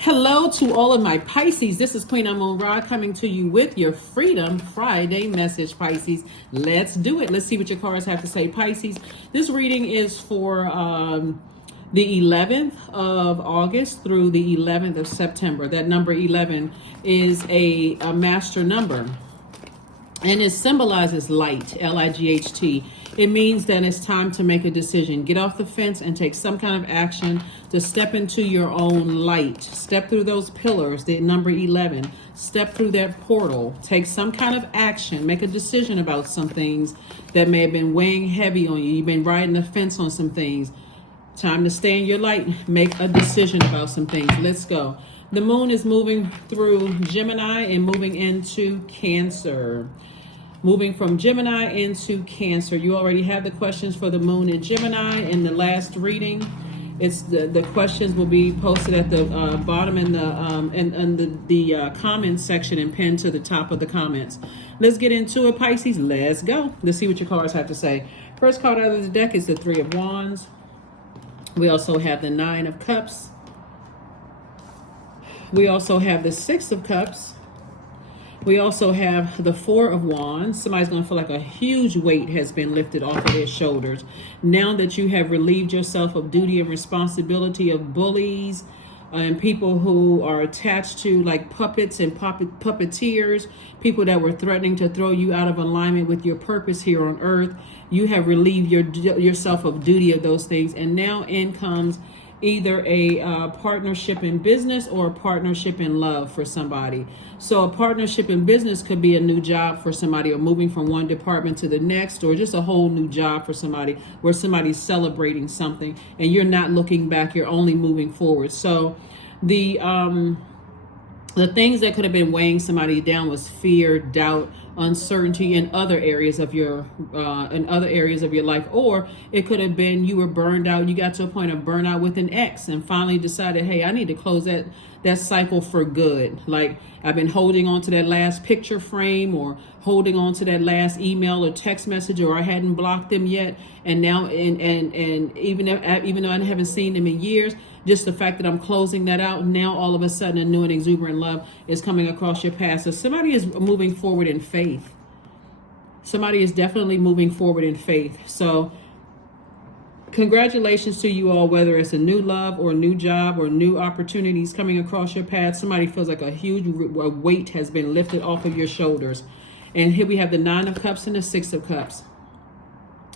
Hello to all of my Pisces. This is Queen Amun Ra coming to you with your Freedom Friday message, Pisces. Let's do it. Let's see what your cards have to say, Pisces. This reading is for the 11th of August through the 11th of September. That number 11 is a master number. And it symbolizes light, L-I-G-H-T. It means that it's time to make a decision. Get off the fence and take some kind of action to step into your own light. Step through those pillars, the number 11. Step through that portal. Take some kind of action. Make a decision about some things that may have been weighing heavy on you. You've been riding the fence on some things. Time to stay in your light. Make a decision about some things. Let's go. The moon is moving through Gemini and moving into Cancer. Moving from Gemini into Cancer. You already have the questions for the moon in Gemini in the last reading. It's the questions will be posted at the bottom in the comment section and pinned to the top of the comments. Let's get into it, Pisces. Let's go. Let's see what your cards have to say. First card out of the deck is the Three of Wands. We also have the Nine of Cups. We also have the Six of Cups. We also have the Four of Wands. Somebody's going to feel like a huge weight has been lifted off of their shoulders. Now that you have relieved yourself of duty and responsibility of bullies and people who are attached to like puppets and puppeteers, people that were threatening to throw you out of alignment with your purpose here on earth, you have relieved yourself of duty of those things. And now in comes either a partnership in business or a partnership in love for somebody. So a partnership in business could be a new job for somebody, or moving from one department to the next, or just a whole new job for somebody where somebody's celebrating something and you're not looking back, you're only moving forward. So the things that could have been weighing somebody down was fear, doubt, uncertainty in other areas of your life. Or it could have been you were burned out. You got to a point of burnout with an ex and finally decided, hey, I need to close that cycle for good. Like, I've been holding on to that last picture frame, or holding on to that last email or text message, or I hadn't blocked them yet. And now, and even though I haven't seen them in years, just the fact that I'm closing that out, now all of a sudden a new and exuberant love is coming across your path. So somebody is moving forward in faith. Somebody is definitely moving forward in faith. So congratulations to you all, whether it's a new love or a new job or new opportunities coming across your path. Somebody feels like a huge weight has been lifted off of your shoulders. And here we have the Nine of Cups and the Six of Cups.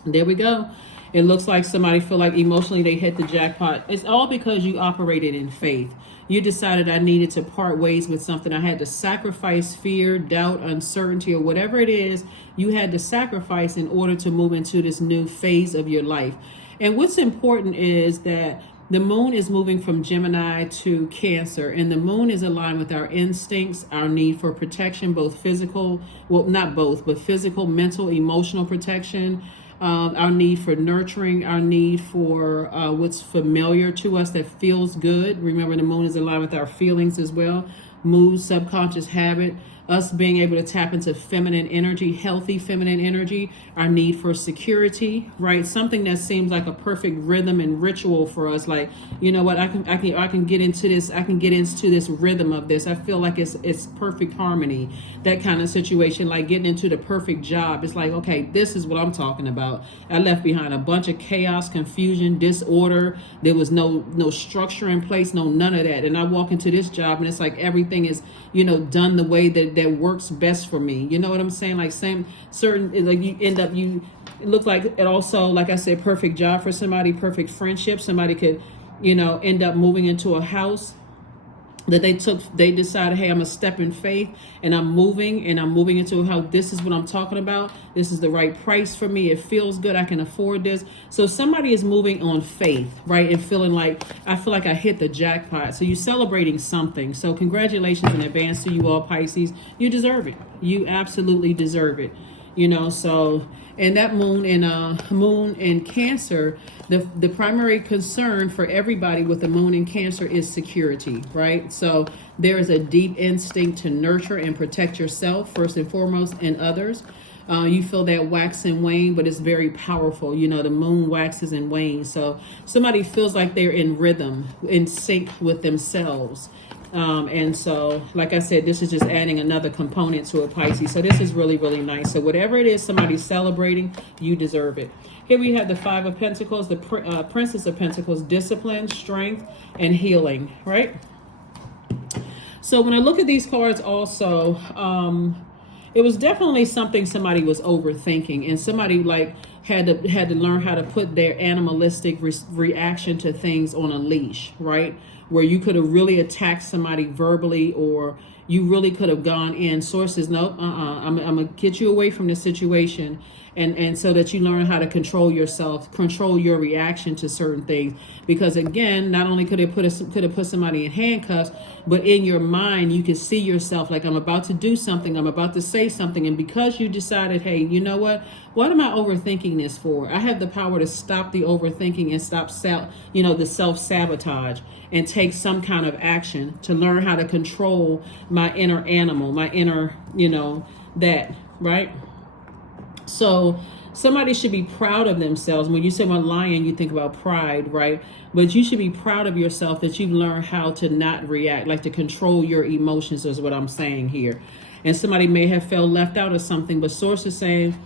There we go. It looks like somebody feel like emotionally they hit the jackpot. It's all because you operated in faith. You decided I needed to part ways with something. I had to sacrifice fear, doubt, uncertainty, or whatever it is you had to sacrifice in order to move into this new phase of your life. And what's important is that the moon is moving from Gemini to Cancer, and the moon is aligned with our instincts, our need for protection, both physical, well, not both, but physical, mental, emotional protection, our need for nurturing, our need for what's familiar to us that feels good. Remember, the moon is aligned with our feelings as well, mood, subconscious habit, us being able to tap into feminine energy, healthy feminine energy, our need for security, right? Something that seems like a perfect rhythm and ritual for us. Like, you know what, I can get into this. I can get into this rhythm of this. I feel like it's perfect harmony. That kind of situation, like getting into the perfect job. It's like, okay, this is what I'm talking about. I left behind a bunch of chaos, confusion, disorder. There was no structure in place, none of that. And I walk into this job and it's like everything is, done the way that works best for me. You know what I'm saying? Like it looks like it also, like I said, perfect job for somebody, perfect friendship. Somebody could, end up moving into a house that they decided, hey, I'm a step in faith and I'm moving into how this is what I'm talking about. This is the right price for me. It feels good. I can afford this. So somebody is moving on faith, right? And feeling like, I feel like I hit the jackpot. So you're celebrating something. So congratulations in advance to you all, Pisces. You deserve it. You absolutely deserve it. So, and that moon in Cancer, the primary concern for everybody with the moon in Cancer is security, right? So there is a deep instinct to nurture and protect yourself first and foremost, and others. You feel that wax and wane, but it's very powerful. You know, the moon waxes and wanes. So somebody feels like they're in rhythm, in sync with themselves. And so, like I said, this is just adding another component to a Pisces. So this is really, really nice. So whatever it is somebody's celebrating, you deserve it. Here we have the Five of Pentacles, the Princess of Pentacles, discipline, strength, and healing, right? So when I look at these cards also, it was definitely something somebody was overthinking, and somebody like had to learn how to put their animalistic reaction to things on a leash, right? Where you could have really attacked somebody verbally, or you really could have gone in. Sources, nope, I'm gonna get you away from this situation, and so that you learn how to control yourself, control your reaction to certain things. Because again, not only could have put somebody in handcuffs, but in your mind you could see yourself like, I'm about to do something, I'm about to say something, and because you decided, hey, you know what am I overthinking this for? I have the power to stop the overthinking and stop the self-sabotage, and take some kind of action to learn how to control my inner animal, my inner, that, right? So somebody should be proud of themselves. When you say one lion, you think about pride, right? But you should be proud of yourself that you've learned how to not react, like to control your emotions is what I'm saying here. And somebody may have felt left out of something, but source is saying,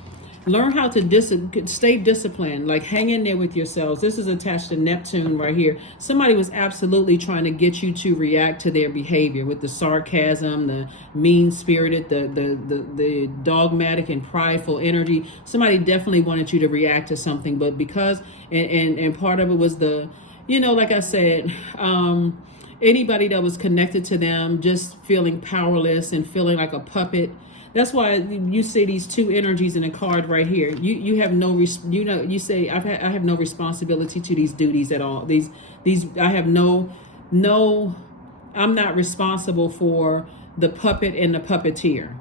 learn how to stay disciplined, like hang in there with yourselves. This is attached to Neptune right here. Somebody was absolutely trying to get you to react to their behavior with the sarcasm, the mean-spirited, the dogmatic and prideful energy. Somebody definitely wanted you to react to something, but because, and part of it was like I said, anybody that was connected to them just feeling powerless and feeling like a puppet. That's why you see these two energies in a card right here. You have no, you say, I have no responsibility to these duties at all. These, I have no, I'm not responsible for the puppet and the puppeteer.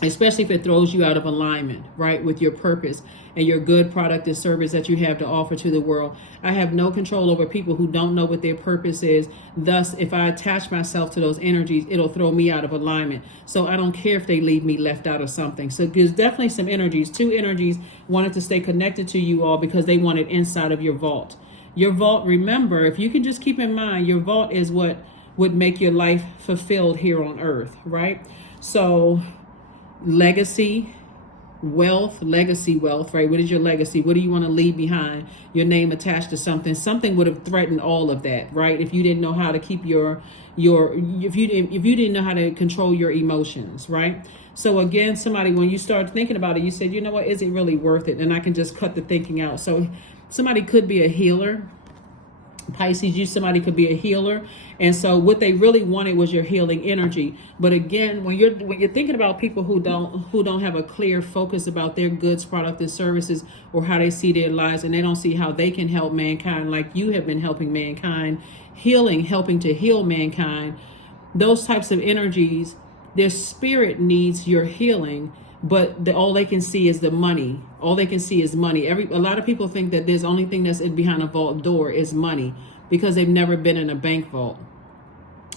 Especially if it throws you out of alignment, right, with your purpose and your good product and service that you have to offer to the world. I have no control over people who don't know what their purpose is. Thus, if I attach myself to those energies, it'll throw me out of alignment. So I don't care if they leave me left out of something. So there's definitely some energies, two energies wanted to stay connected to you all because they wanted inside of your vault. Your vault, remember, if you can just keep in mind, your vault is what would make your life fulfilled here on earth, right? So legacy wealth, right? What is your legacy? What do you want to leave behind? Your name attached to something would have threatened all of that, right? If you didn't know how to keep if you didn't know how to control your emotions, right? So again, somebody, when you start thinking about it, you said, you know what, is it really worth it? And I can just cut the thinking out. So somebody could be a healer. Pisces, somebody could be a healer, and so what they really wanted was your healing energy. But again, when you're thinking about people who don't have a clear focus about their goods, product, and services, or how they see their lives, and they don't see how they can help mankind like you have been helping mankind, helping to heal mankind, those types of energies, their spirit needs your healing. But all they can see is the money. All they can see is money. A lot of people think that there's only thing that's behind a vault door is money because they've never been in a bank vault.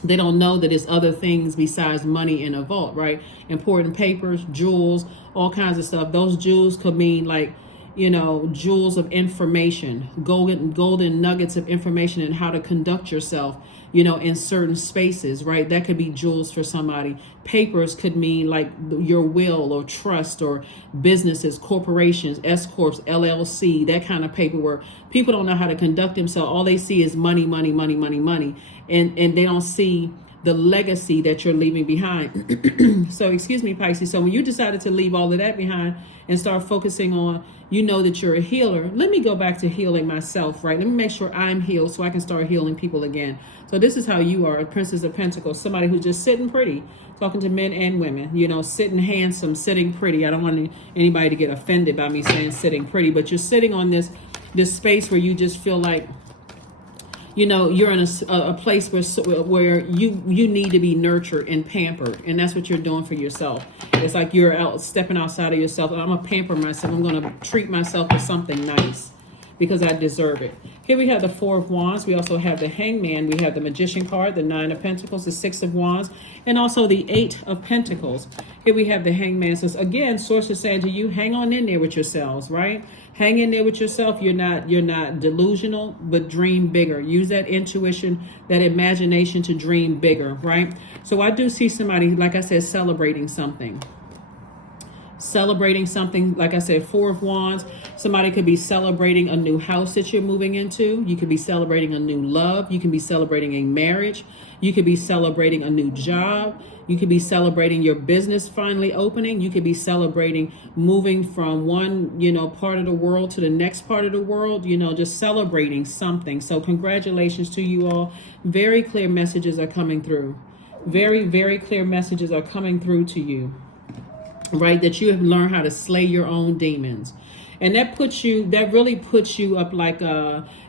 They don't know that there's other things besides money in a vault, right? Important papers, jewels, all kinds of stuff. Those jewels could mean like, jewels of information, golden nuggets of information and how to conduct yourself, in certain spaces, right? That could be jewels for somebody. Papers could mean like your will or trust or businesses, corporations, S Corps, LLC, that kind of paperwork. People don't know how to conduct themselves. All they see is money, money, money, money, money. And they don't see the legacy that you're leaving behind. So, excuse me, Pisces. So when you decided to leave all of that behind and start focusing on, that you're a healer. Let me go back to healing myself, right? Let me make sure I'm healed so I can start healing people again. So this is how you are, a Princess of Pentacles, somebody who's just sitting pretty, talking to men and women, sitting handsome, sitting pretty. I don't want anybody to get offended by me saying sitting pretty, but you're sitting on this space where you just feel like, you're in a place where you need to be nurtured and pampered, and that's what you're doing for yourself. It's like you're stepping outside of yourself. I'm gonna pamper myself. I'm gonna treat myself to something nice, because I deserve it. Here we have the Four of Wands. We also have the Hangman. We have the Magician card, the Nine of Pentacles, the Six of Wands, and also the Eight of Pentacles. Here we have the Hangman. So again, Source is saying to you, hang on in there with yourselves, right? Hang in there with yourself. You're not delusional, but dream bigger. Use that intuition, that imagination to dream bigger, right? So I do see somebody, like I said, celebrating something. Celebrating something, like I said, Four of Wands. Somebody could be celebrating a new house that you're moving into. You could be celebrating a new love. You can be celebrating a marriage. You could be celebrating a new job. You could be celebrating your business finally opening. You could be celebrating moving from one, part of the world to the next part of the world, just celebrating something. So congratulations to you all. Very clear messages are coming through. Very, very clear messages are coming through to you. Right, that you have learned how to slay your own demons. And that really puts you up like,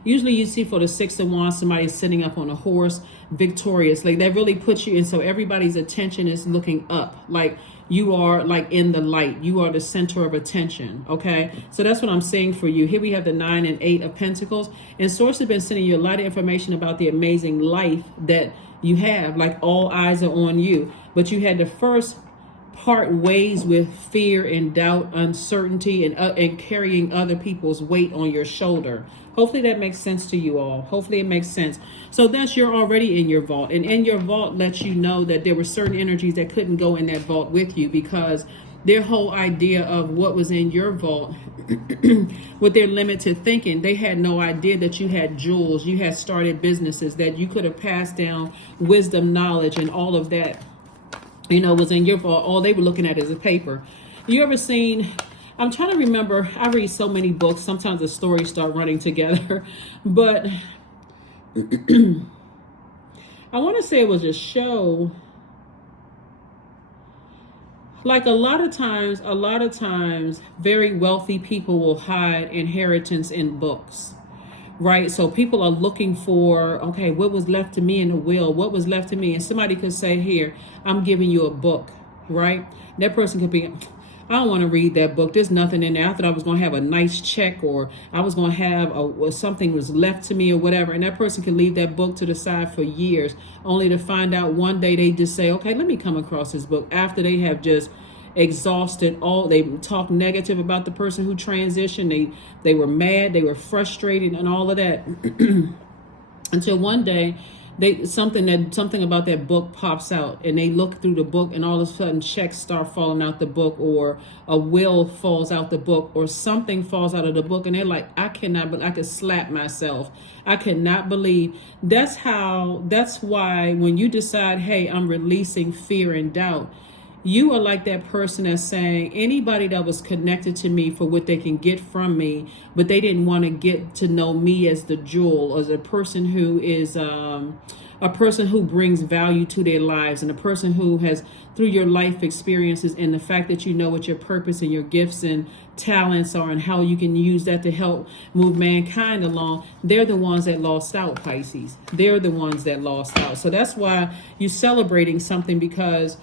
usually you see for the Six of Wands, somebody sitting up on a horse, victorious. Like that really puts you in, so everybody's attention is looking up. Like you are like in the light. You are the center of attention, okay? So that's what I'm saying for you. Here we have the Nine and Eight of Pentacles. And Source has been sending you a lot of information about the amazing life that you have. Like all eyes are on you. But you had the first part ways with fear and doubt, uncertainty, and carrying other people's weight on your shoulder. Hopefully that makes sense to you all. Hopefully it makes sense. So that's, you're already in your vault, and in your vault lets you know that there were certain energies that couldn't go in that vault with you, because their whole idea of what was in your vault with their limited thinking, they had no idea that you had jewels, you had started businesses, that you could have passed down wisdom, knowledge, and all of that was in your vault. All they were looking at is a paper. You ever seen, I'm trying to remember, I read so many books, sometimes the stories start running together, but I want to say it was a show. Like a lot of times, very wealthy people will hide inheritance in books. Right, so people are looking for, okay, what was left to me in the will? What was left to me? And somebody could say, here, I'm giving you a book, right? That person could be, I don't want to read that book. There's nothing in there. I thought I was going to have a nice check, or I was going to have something was left to me or whatever. And that person can leave that book to the side for years, only to find out one day they just say, okay, let me come across this book, after they have just exhausted all. They talk negative about the person who transitioned. They were mad, they were frustrated, and all of that until one day something about that book pops out, and they look through the book, and all of a sudden checks start falling out the book, or a will falls out the book, or something falls out of the book, and they're like, I could slap myself. I cannot believe. That's why when you decide, hey, I'm releasing fear and doubt, you are like that person that's saying, anybody that was connected to me for what they can get from me, but they didn't want to get to know me as the jewel, as a person who is a person who brings value to their lives, and a person who has, through your life experiences and the fact that you know what your purpose and your gifts and talents are, and how you can use that to help move mankind along. They're the ones that lost out, Pisces. They're the ones that lost out. So that's why you're celebrating something, because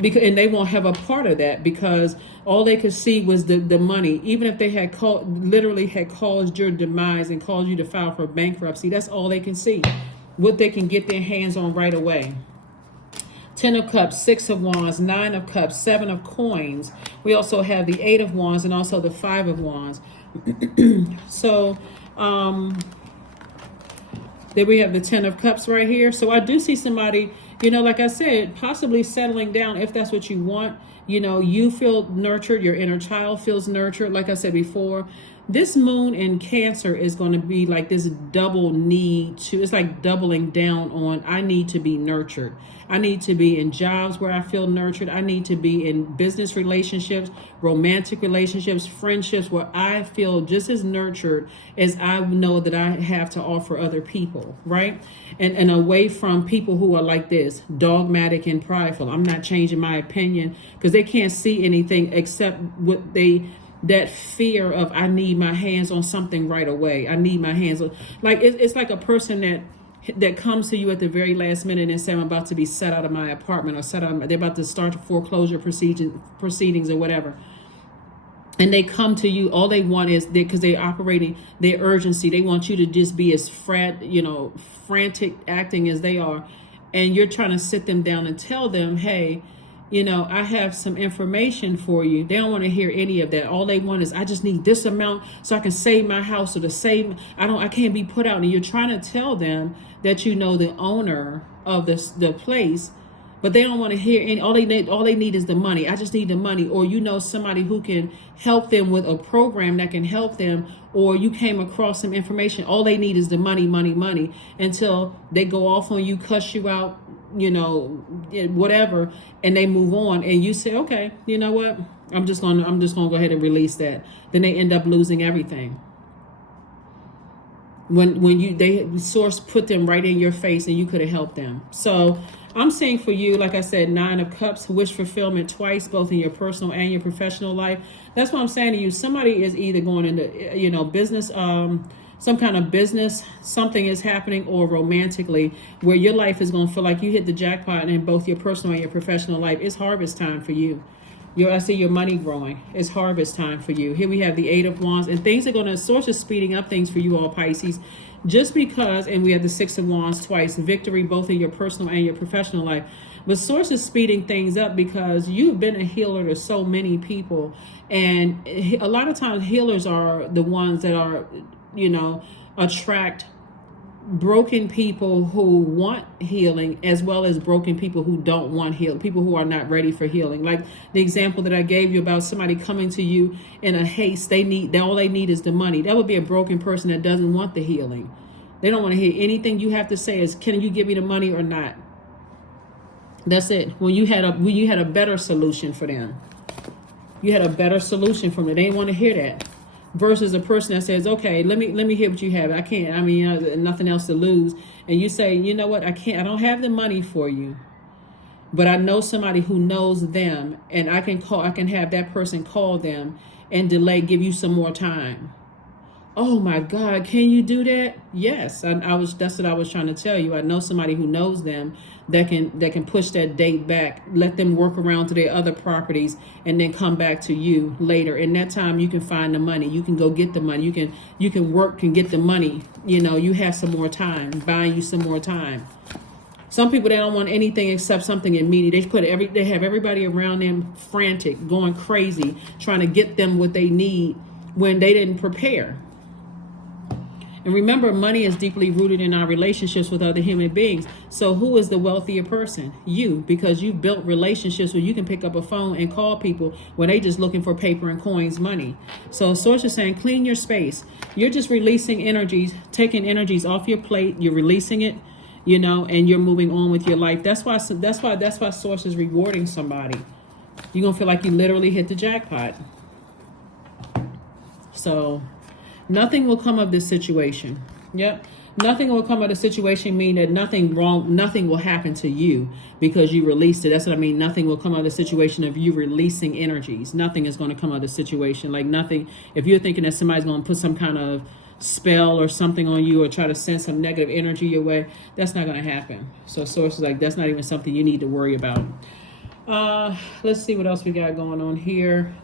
and they won't have a part of that, because all they could see was the money. Even if they had literally had caused your demise and caused you to file for bankruptcy, that's all they can see, what they can get their hands on right away. 10 of Cups, 6 of Wands, 9 of Cups, 7 of Coins. We also have the 8 of Wands and also the 5 of Wands. So then we have the 10 of Cups right here. So I do see somebody, like I said, possibly settling down, if that's what you want. You feel nurtured. Your inner child feels nurtured. Like I said before, this moon in Cancer is going to be like this double need to, it's like doubling down on, I need to be nurtured. I need to be in jobs where I feel nurtured. I need to be in business relationships, romantic relationships, friendships where I feel just as nurtured as I know that I have to offer other people, right? And away from people who are like this, dogmatic and prideful. I'm not changing my opinion, because they can't see anything except what that fear of, I need my hands on something right away. I need my hands on, like, it's like a person that comes to you at the very last minute and say, I'm about to be set out of my apartment, or they're about to start foreclosure proceedings or whatever. and they come to you, all they want is, because they're operating their urgency, they want you to just be as frantic acting as they are, and you're trying to sit them down and tell them, hey, I have some information for you. They don't want to hear any of that. All they want is, I just need this amount so I can save my house, or to save, I can't be put out. And you're trying to tell them that the owner of the place, but they don't want to hear any. All they need is the money. I just need the money. Or somebody who can help them with a program that can help them, or you came across some information. All they need is the money, money, money, until they go off on you, cuss you out, whatever, and they move on, and you say, okay, you know what? I'm just gonna go ahead and release that. Then they end up losing everything. When source put them right in your face, and you could have helped them. So I'm saying for you, like I said, 9 of Cups, wish fulfillment twice, both in your personal and your professional life. That's what I'm saying to you. Somebody is either going into, business, some kind of business, something is happening, or romantically, where your life is going to feel like you hit the jackpot in both your personal and your professional life. It's harvest time for you. I see your money growing. It's harvest time for you. Here we have the 8 of Wands, and things are going to, source is speeding up things for you all, Pisces, just because, and we have the 6 of Wands twice, victory both in your personal and your professional life. But source is speeding things up because you've been a healer to so many people, and a lot of times healers are the ones that are, attract broken people who want healing, as well as broken people who don't want healing, people who are not ready for healing. Like the example that I gave you about somebody coming to you in a haste, all they need is the money. That would be a broken person that doesn't want the healing. They don't want to hear anything you have to say is, can you give me the money or not? That's it. When you had a better solution for them, you had a better solution for them. They didn't want to hear that. Versus a person that says, okay, let me hear what you have. Nothing else to lose. And you say, you know what, I don't have the money for you, but I know somebody who knows them, and I can have that person call them and give you some more time. Oh my God, can you do that? Yes. That's what I was trying to tell you. I know somebody who knows them that can push that date back, let them work around to their other properties, and then come back to you later. In that time, you can find the money. You can go get the money. You can work and get the money. You have some more time, buying you some more time. Some people, they don't want anything except something immediate. They have everybody around them frantic, going crazy, trying to get them what they need when they didn't prepare. And remember, money is deeply rooted in our relationships with other human beings. So who is the wealthier person? You, because you've built relationships where you can pick up a phone and call people when they just looking for paper and coins, money. So source is saying, clean your space. You're just releasing energies, taking energies off your plate. You're releasing it, and you're moving on with your life. That's why source is rewarding somebody. You're going to feel like you literally hit the jackpot. So nothing will come of this situation. Yep. Nothing will come of the situation, mean that nothing will happen to you because you released it. That's what I mean. Nothing will come of the situation of you releasing energies. Nothing is going to come of the situation. Like nothing. If you're thinking that somebody's going to put some kind of spell or something on you, or try to send some negative energy your way, that's not going to happen. So source is like, that's not even something you need to worry about. Let's see what else we got going on here.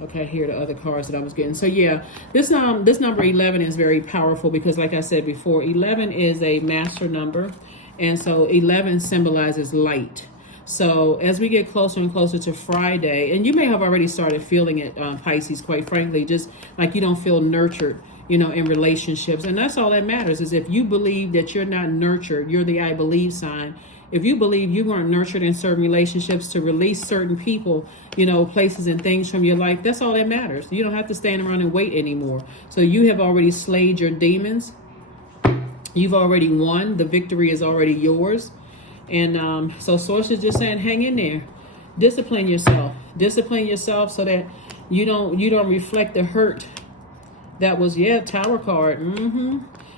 Okay, here are the other cards that I was getting. So yeah, this number 11 is very powerful because, like I said before, 11 is a master number, and so 11 symbolizes light. So as we get closer and closer to Friday, and you may have already started feeling it, Pisces, quite frankly, just like you don't feel nurtured, in relationships. And that's all that matters, is if you believe that you're not nurtured, you're the I believe sign. If you believe you weren't nurtured in certain relationships, to release certain people, places and things from your life, that's all that matters. You don't have to stand around and wait anymore. So you have already slayed your demons. You've already won. The victory is already yours. And so source is just saying, hang in there. Discipline yourself. Discipline yourself so that you don't reflect the hurt that was, Tower card.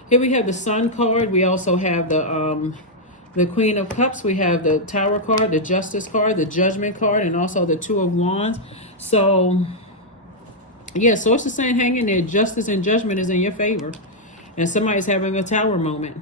Here we have the Sun card. We also have the Queen of Cups. We have the Tower card, the Justice card, the Judgment card, and also the Two of Wands. So, source is saying, hang in there. Justice and judgment is in your favor. And somebody's having a Tower moment.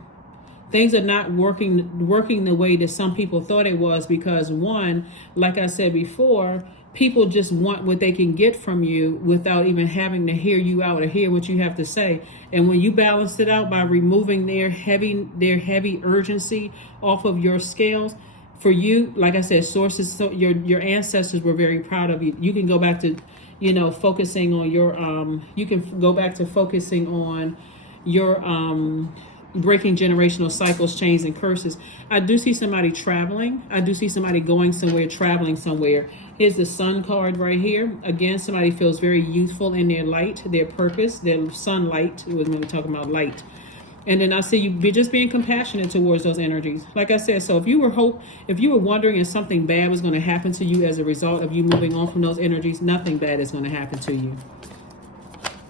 Things are not working the way that some people thought it was because, one, like I said before, people just want what they can get from you without even having to hear you out or hear what you have to say. And when you balance it out by removing their heavy urgency off of your scales, for you, like I said, sources, so your ancestors were very proud of you. You can go back to, focusing on your you can go back to focusing on your breaking generational cycles, chains, and curses. I do see somebody traveling. I do see somebody going somewhere, traveling somewhere. Here's the sun card right here. Again, somebody feels very youthful in their light, their purpose, their sunlight. It was when we're talking about light. And then I see you be just being compassionate towards those energies. Like I said, so if you were wondering if something bad was going to happen to you as a result of you moving on from those energies, nothing bad is going to happen to you.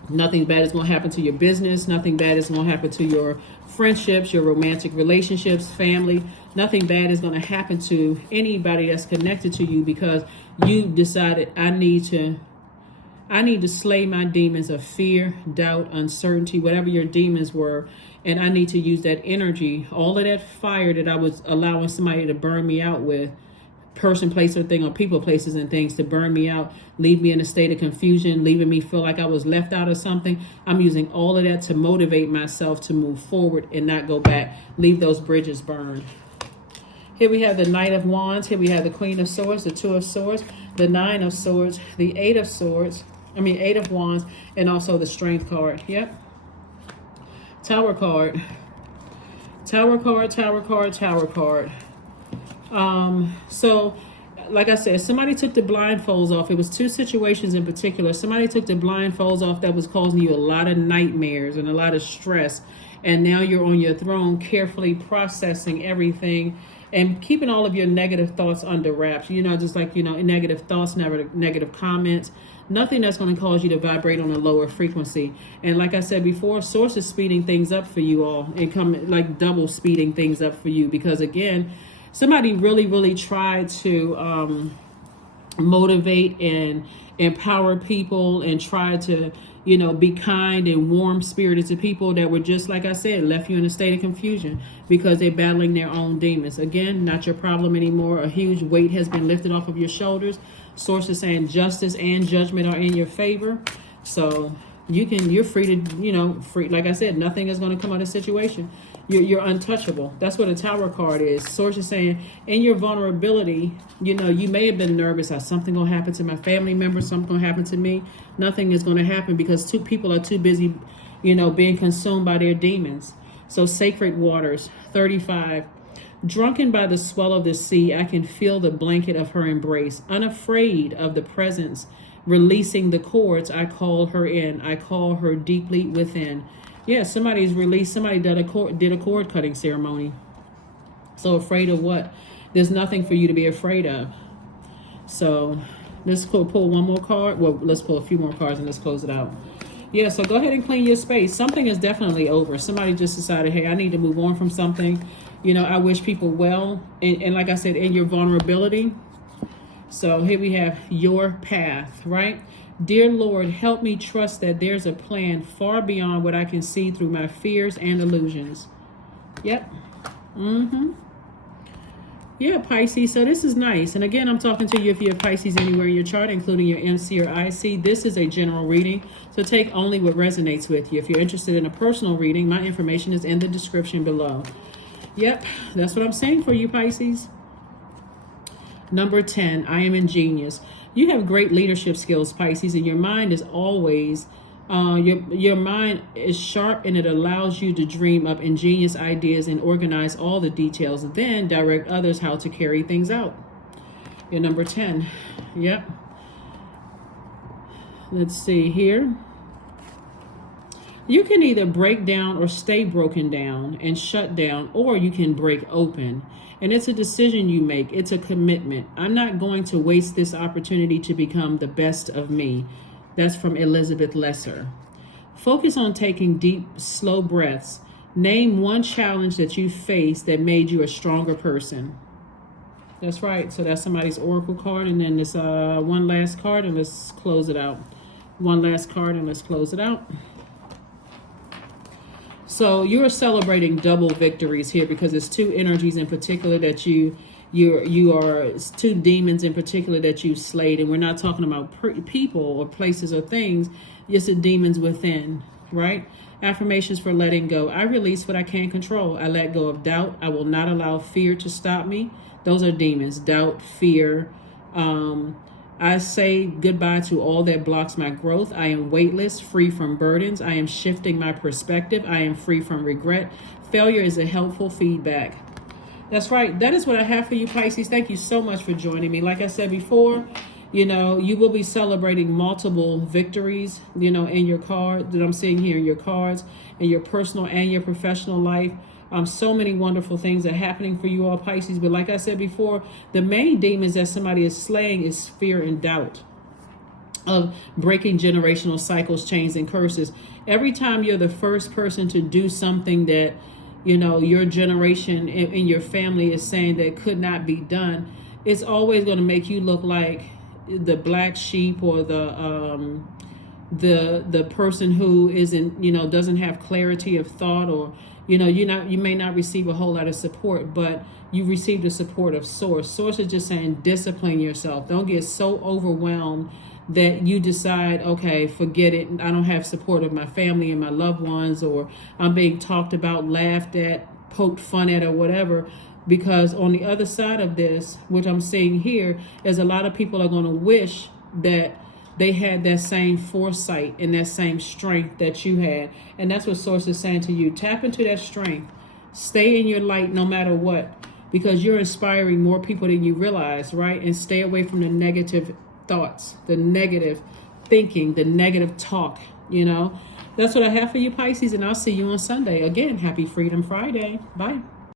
Nothing bad is going to happen to your business. Nothing bad is going to happen to your friendships, your romantic relationships, family. Nothing bad is going to happen to anybody that's connected to you, because you decided, I need to slay my demons of fear, doubt, uncertainty, whatever your demons were. And I need to use that energy, all of that fire that I was allowing somebody to burn me out with, person, place, or thing, or people, places, and things, to burn me out, leave me in a state of confusion, leaving me feel like I was left out of something. I'm using all of that to motivate myself to move forward and not go back, leave those bridges burned. Here we have the Knight of Wands. Here we have the Queen of Swords, the Two of Swords, the Nine of Swords, the Eight of Wands, and also the Strength card. Yep. Tower card. Tower card, Tower card, Tower card. So like I said, somebody took the blindfolds off. It was two situations in particular. Somebody took the blindfolds off that was causing you a lot of nightmares and a lot of stress. And now you're on your throne, carefully processing everything and keeping all of your negative thoughts under wraps. Just like, negative thoughts, never negative comments, nothing that's going to cause you to vibrate on a lower frequency. And like I said before, source is speeding things up for you all, and come like double speeding things up for you, because again, somebody really, really tried to motivate and empower people and try to, be kind and warm-spirited to people that were just, like I said, left you in a state of confusion because they're battling their own demons. Again, not your problem anymore. A huge weight has been lifted off of your shoulders. Source is saying justice and judgment are in your favor. So you're free to, free. Like I said, nothing is going to come out of the situation. You're untouchable. That's what a Tower card is. Source is saying, in your vulnerability, you may have been nervous. Something going to happen to my family members. Something going to happen to me. Nothing is going to happen because two people are too busy, being consumed by their demons. So sacred waters, 35. Drunken by the swell of the sea, I can feel the blanket of her embrace. Unafraid of the presence, releasing the cords, I call her in. I call her deeply within. Yeah, somebody's released. Somebody did a cord cutting ceremony. So afraid of what? There's nothing for you to be afraid of. So let's pull one more card. Well, let's pull a few more cards and let's close it out. Yeah, so go ahead and clean your space. Something is definitely over. Somebody just decided, hey, I need to move on from something. I wish people well. And like I said, in your vulnerability. So here we have your path, right? Dear Lord, help me trust that there's a plan far beyond what I can see through my fears and illusions. Yep. Yeah, Pisces. So this is nice. And again, I'm talking to you if you have Pisces anywhere in your chart, including your MC or IC. This is a general reading, so take only what resonates with you. If you're interested in a personal reading, my information is in the description below. Yep, that's what I'm saying for you, Pisces. Number 10, I am ingenious. You have great leadership skills, Pisces, and your mind is always, your mind is sharp, and it allows you to dream up ingenious ideas and organize all the details, then direct others how to carry things out. You're number 10. Yep. Let's see here. You can either break down or stay broken down and shut down, or you can break open. And it's a decision you make. It's a commitment. I'm not going to waste this opportunity to become the best of me. That's from Elizabeth Lesser. Focus on taking deep, slow breaths. Name one challenge that you faced that made you a stronger person. That's right. So that's somebody's oracle card. And then this one last card, and let's close it out. One last card, and let's close it out. So you're celebrating double victories here because it's two energies in particular that you You are two demons in particular that you slayed, and we're not talking about people or places or things. It's the demons within, right? Affirmations for letting go. I release what I can't control. I let go of doubt. I will not allow fear to stop me. Those are demons. Doubt, fear. I say goodbye to all that blocks my growth. I am weightless, free from burdens. I am shifting my perspective. I am free from regret. Failure is a helpful feedback. That's right. That is what I have for you, Pisces. Thank you so much for joining me. Like I said before, you will be celebrating multiple victories, in your card that I'm seeing here in your cards, in your personal and your professional life. So many wonderful things are happening for you all, Pisces. But like I said before, the main demons that somebody is slaying is fear and doubt of breaking generational cycles, chains, and curses. Every time you're the first person to do something that your generation and your family is saying that could not be done, it's always going to make you look like the black sheep or the person who isn't, doesn't have clarity of thought, or you may not receive a whole lot of support, but you received the support of Source. Source is just saying, discipline yourself. Don't get so overwhelmed that you decide, okay, forget it. I don't have support of my family and my loved ones, or I'm being talked about, laughed at, poked fun at, or whatever. Because on the other side of this, what I'm seeing here is a lot of people are going to wish that they had that same foresight and that same strength that you had. And that's what Source is saying to you. Tap into that strength. Stay in your light no matter what, because you're inspiring more people than you realize, right? And stay away from the negative thoughts, the negative thinking, the negative talk. That's what I have for you, Pisces, and I'll see you on Sunday. Again, happy Freedom Friday. Bye.